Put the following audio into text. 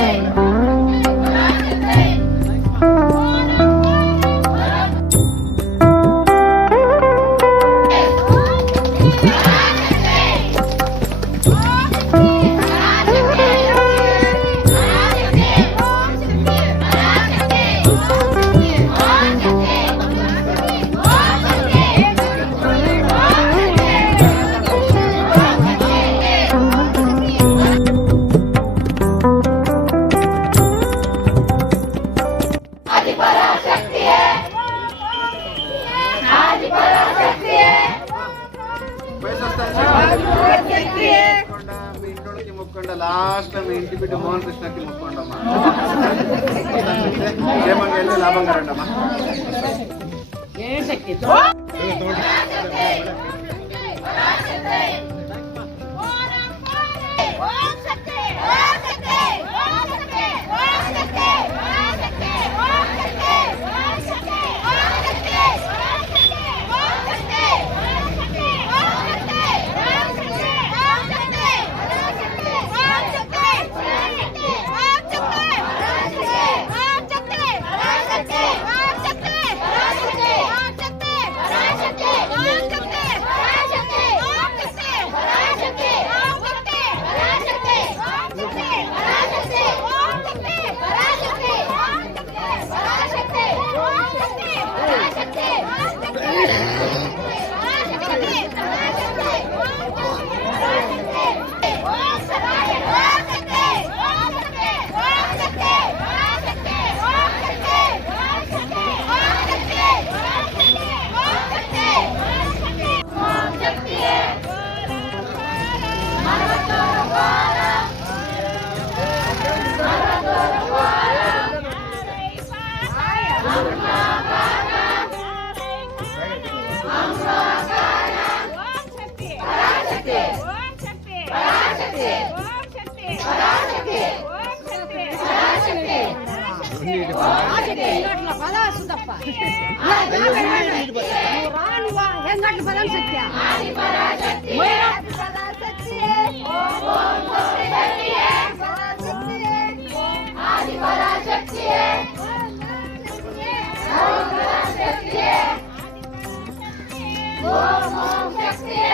Amen. మీ ఇంట్లోకి మొక్కండి last మీ ఇంటి బిడ్డ మోహన్ కృష్ణకి మొక్కండమ్మా క్షేమంగా వెళ్ళి లాభంగా రండమ్మా ಹೆಣ್ಣಾಗಿ ಬರಲ್ ಶಕ್ತಿಯ ಓಂ ಓಂ ಶಕ್ತಿಯೇ